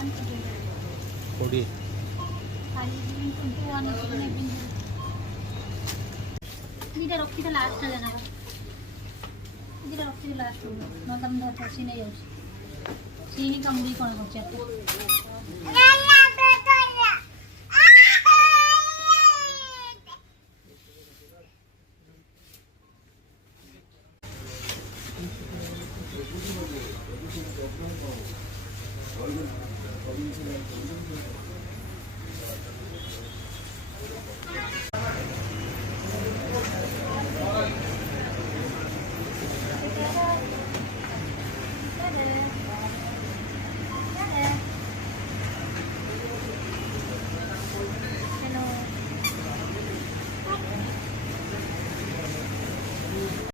କୋଡ଼ିଏ ଦୁଇଟା ରଖିଥିଲା ଲାଷ୍ଟ ଜାନା ଦୁଇଟା ରଖିଥିଲା ଲାଷ୍ଟ ନହେଲେ ତମେ ଧର ସିଏ ନେଇଯାଉଛି ସିଏ ହିଁ କାମୁଡ଼ି କ'ଣ କରୁଛି ଏତେ